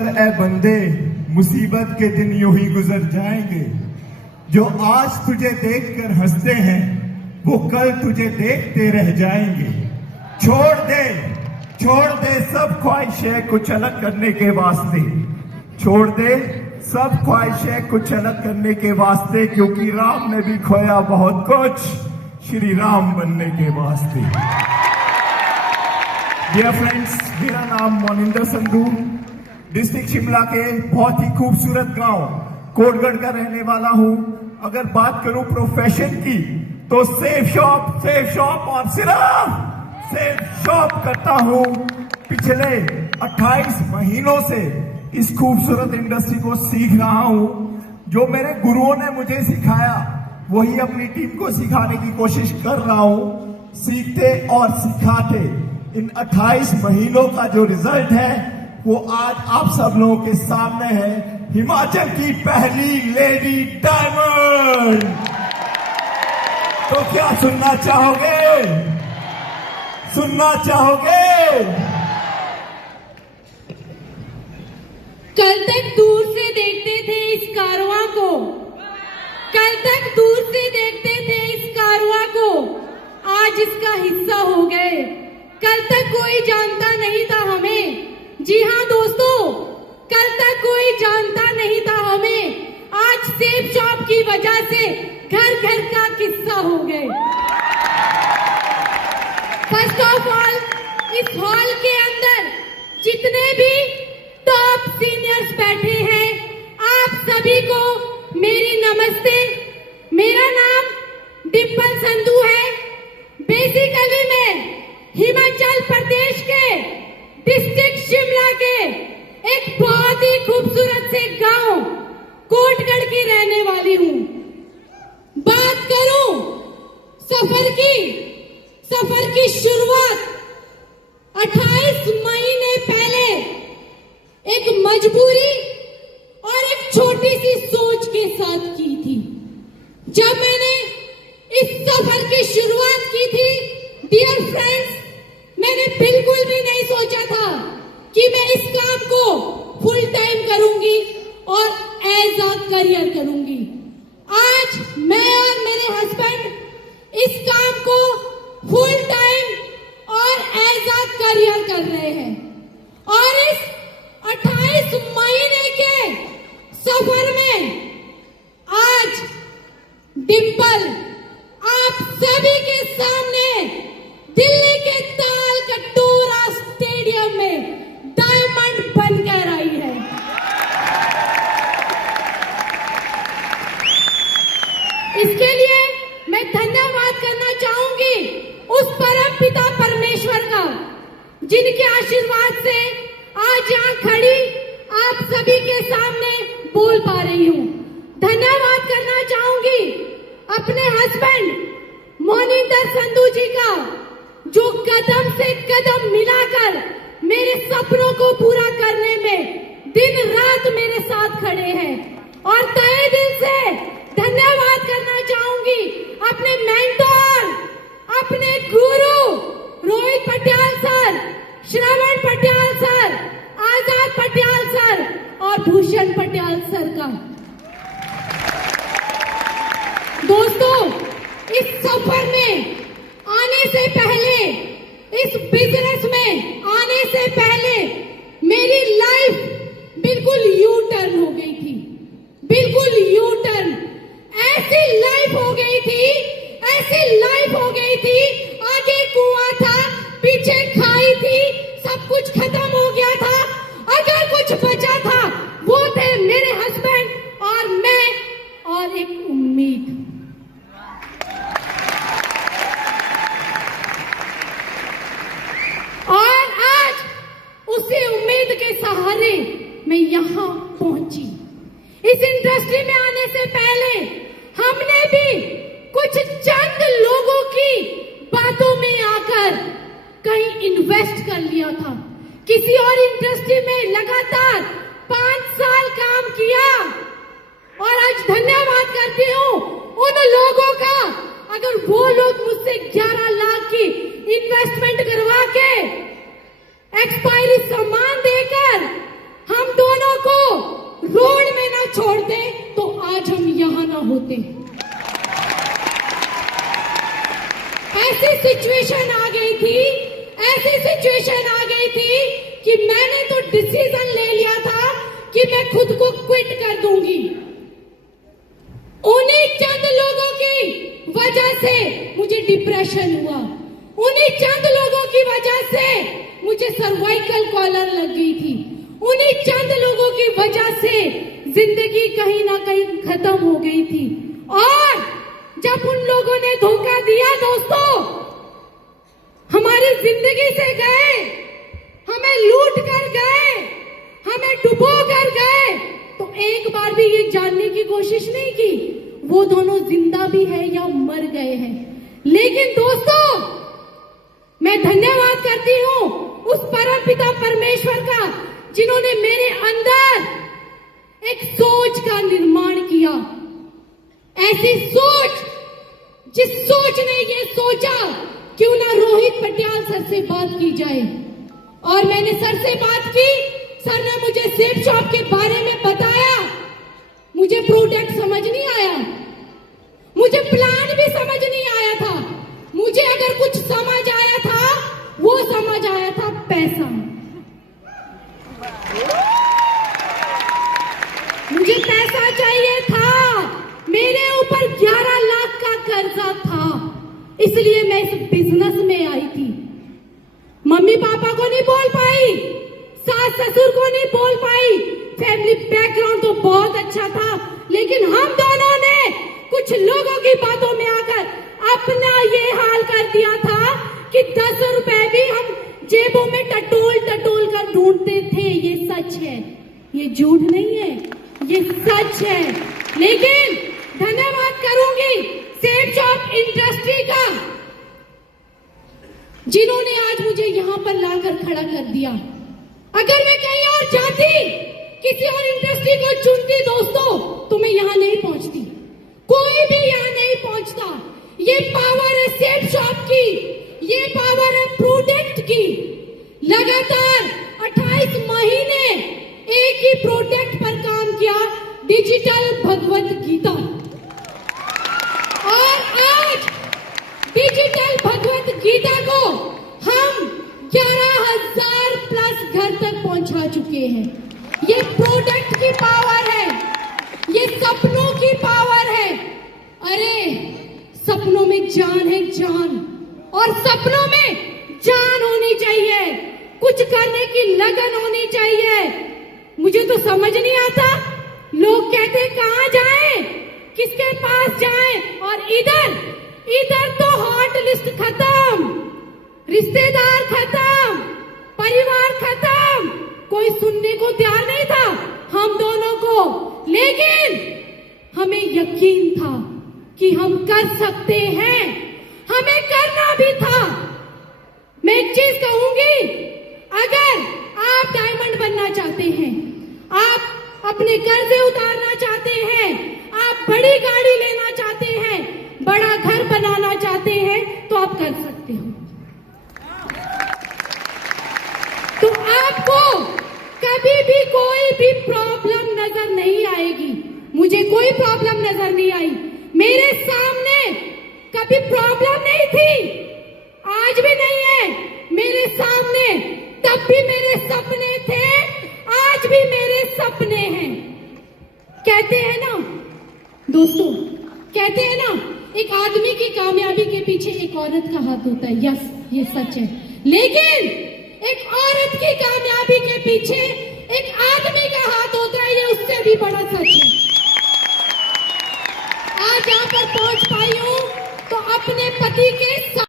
ए बंदे, मुसीबत के दिन यूं ही गुजर जाएंगे। जो आज तुझे देखकर हंसते हैं वो कल तुझे देखते रह जाएंगे। छोड़ दे सब ख्वाहिशें कुछ अलग करने के वास्ते। छोड़ दे सब ख्वाहिशें कुछ अलग करने के वास्ते, क्योंकि राम ने भी खोया बहुत कुछ श्री राम बनने के वास्ते। डियर फ्रेंड्स, मेरा नाम मोनिंदर संधू, डिस्ट्रिक्ट शिमला के बहुत ही खूबसूरत गांव कोटगढ़ का रहने वाला हूं। अगर बात करूं प्रोफेशन की तो सेफ शॉप और सिर्फ सेफ शॉप करता हूं। पिछले 28 महीनों से इस खूबसूरत इंडस्ट्री को सीख रहा हूं। जो मेरे गुरुओं ने मुझे सिखाया वही अपनी टीम को सिखाने की कोशिश कर रहा हूं। सीखते और सिखाते इन 28 महीनों का जो रिजल्ट है वो आज आप सब लोगों के सामने है। हिमाचल की पहली लेडी डायमंड। तो क्या सुनना चाहोगे? कल तक दूर से देखते थे इस कारवां को, आज इसका हिस्सा हो गए। कल तक कोई जानता नहीं था हमें। जी हाँ दोस्तों, कल तक कोई जानता नहीं था हमें। आज सेफ शॉप की वजह से घर घर का किस्सा हो गए। फर्स्ट ऑफ ऑल, इस हॉल के अंदर जितने भी टॉप सीनियर्स बैठे हैं, आप सभी को मेरी नमस्ते। मेरा नाम डिम्पल संधू है। बेसिकली मैं हिमाचल प्रदेश के डिस्ट्रिक्ट शिमला के एक बहुत ही खूबसूरत से गांव कोटगढ़ की रहने वाली हूं। बात करूं सफर की शुरुआत 28 महीने पहले एक मजबूरी और एक छोटी सी सोच के साथ की थी। जब मैंने इस सफर की शुरुआत की थी, डियर फ्रेंड्स, मैंने बिल्कुल भी नहीं सोचा था कि मैं इस काम को फुल टाइम करूंगी और एज अ करियर करूंगी। आज मैं और मेरे हस्बैंड इस काम को फुल टाइम और एज अ करियर कर रहे हैं। और इस 28 महीने के सफर में आज डिम्पल आप सभी के सामने दिल्ली के ताल कटोरा स्टेडियम में डायमंड बनकर आई है। इसके लिए मैं धन्यवाद करना चाहूंगी उस परम पिता परमेश्वर का, जिनके आशीर्वाद से आज यहाँ खड़ी आप सभी के सामने बोल पा रही हूँ। धन्यवाद करना चाहूंगी अपने हस्बैंड मोनिंदर संधू जी का, जो कदम से कदम मिलाकर मेरे सपनों को पूरा करने में दिन रात मेरे साथ खड़े हैं। और तहे दिल से धन्यवाद करना चाहूंगी अपने मेंटोर, अपने गुरु रोहित पटियाल सर, श्रवण पटियाल सर, आजाद पटियाल सर और भूषण पटियाल सर का। दोस्तों, इस सफर में आने से पहले, इस बिजनेस में आने से पहले मेरी लाइफ बिल्कुल यू टर्न हो गई थी। बिल्कुल यू टर्न। ऐसी लाइफ हो गई थी, आगे कुआं था, पीछे खाई थी, सब कुछ खत्म हो गया था। अगर कुछ बचा था वो थे मेरे हस्बैंड और मैं और एक उम्मीद। और आज उसी उम्मीद के सहारे मैं यहाँ पहुंची। इस इंडस्ट्री में आने से पहले हमने भी कुछ चंद लोगों की बातों में आकर कहीं इन्वेस्ट कर लिया था। किसी और इंडस्ट्री में लगातार 5 साल काम किया और आज धन्यवाद करती हूँ उन लोगों का। अगर वो लोग मुझसे 11 लाख की इन्वेस्टमेंट करवा के एक्सपायरी सामान देकर हम 2 छोड़ते तो आज हम यहां ना होते। ऐसी सिचुएशन आ गई थी कि मैंने तो डिसीजन ले लिया था कि मैं खुद को क्विट कर दूंगी। उन्हीं चंद लोगों की वजह से मुझे डिप्रेशन हुआ, उन्हीं चंद लोगों की वजह से मुझे सर्वाइकल कॉलर लग गई थी, उन्हीं चंद लोगों की वजह से जिंदगी कहीं ना कहीं खत्म हो गई थी। और जब उन लोगों ने धोखा दिया दोस्तों, हमारी जिंदगी से गए, हमें लूट कर गए, हमें डुबो कर गए, तो एक बार भी ये जानने की कोशिश नहीं की वो दोनों जिंदा भी है या मर गए हैं। लेकिन दोस्तों, मैं धन्यवाद करती हूं उस परमपिता परमेश्वर का जिन्होंने मेरे अंदर एक सोच का निर्माण किया। ऐसी सोच, जिस सोच ने ये सोचा क्यों ना रोहित पटियाल सर से बात की जाए। और मैंने सर से बात की, सर ने मुझे सेब शॉप के बारे में बताया। मुझे प्रोडक्ट समझ नहीं आया, मुझे प्लान भी समझ नहीं आया था। मुझे अगर कुछ समझ आया था, वो समझ आया था पैसा। मुझे पैसा चाहिए था, मेरे ऊपर 11 लाख का कर्जा था, इसलिए मैं इस बिजनेस में आई थी। मम्मी पापा को नहीं बोल पाई, सास ससुर को नहीं बोल पाई, फैमिली बैकग्राउंड तो बहुत अच्छा था, लेकिन हम दोनों ने कुछ लोगों की बातों में आकर अपना ये हाल कर दिया था कि 10 रुपए भी हम जेबों में टटोल टटोल कर ढूंढते थे। ये सच है, ये झूठ नहीं है, ये सच है। लेकिन धन्यवाद करूंगी सेब शॉप इंडस्ट्री का, जिन्होंने आज मुझे यहां पर लाकर खड़ा कर दिया। अगर मैं कहीं और जाती, किसी और इंडस्ट्री को चुनती दोस्तों, तो मैं यहां नहीं पहुंचती, कोई भी यहां नहीं पहुंचता। ये पावर है सेब शॉप की, ये पावर है प्रोडक्ट की। लगातार 28 महीने एक ही प्रोडक्ट पर काम किया, डिजिटल भगवत गीता। और आज डिजिटल भगवत गीता को हम 11,000 प्लस घर तक पहुंचा चुके हैं। ये प्रोडक्ट की पावर है, ये सपनों की पावर है। अरे सपनों में जान है, जान, और सपनों में जान होनी चाहिए, कुछ करने की लगन होनी चाहिए। मुझे तो समझ नहीं आता, लोग कहते कहां जाएं, किसके पास जाएं, और इधर तो हॉट लिस्ट खत्म, रिश्तेदार खत्म, परिवार खत्म, कोई सुनने को तैयार नहीं था हम दोनों को। लेकिन हमें यकीन था कि हम कर सकते हैं, हमें करना भी था। मैं एक चीज कहूंगी, अगर आप डायमंड बनना चाहते हैं, आप अपने कर्जे उतारना चाहते हैं, आप बड़ी गाड़ी लेना चाहते हैं, बड़ा घर बनाना चाहते हैं, तो आप कर सकते हो। तो आपको कभी भी कोई भी प्रॉब्लम नजर नहीं आएगी। मुझे कोई प्रॉब्लम नजर नहीं आई, मेरे सामने कभी प्रॉब्लम नहीं थी, आज भी नहीं है मेरे सामने। तब भी मेरे सपने थे, आज भी मेरे सपने हैं। कहते हैं ना दोस्तों, कहते हैं ना, एक आदमी की कामयाबी के पीछे एक औरत का हाथ होता है। यस, ये सच है। लेकिन एक औरत की कामयाबी के पीछे एक आदमी का हाथ होता है, ये उससे भी बड़ा सच है। आज यहाँ पर पहुंच पाई हूं तो अपने पति के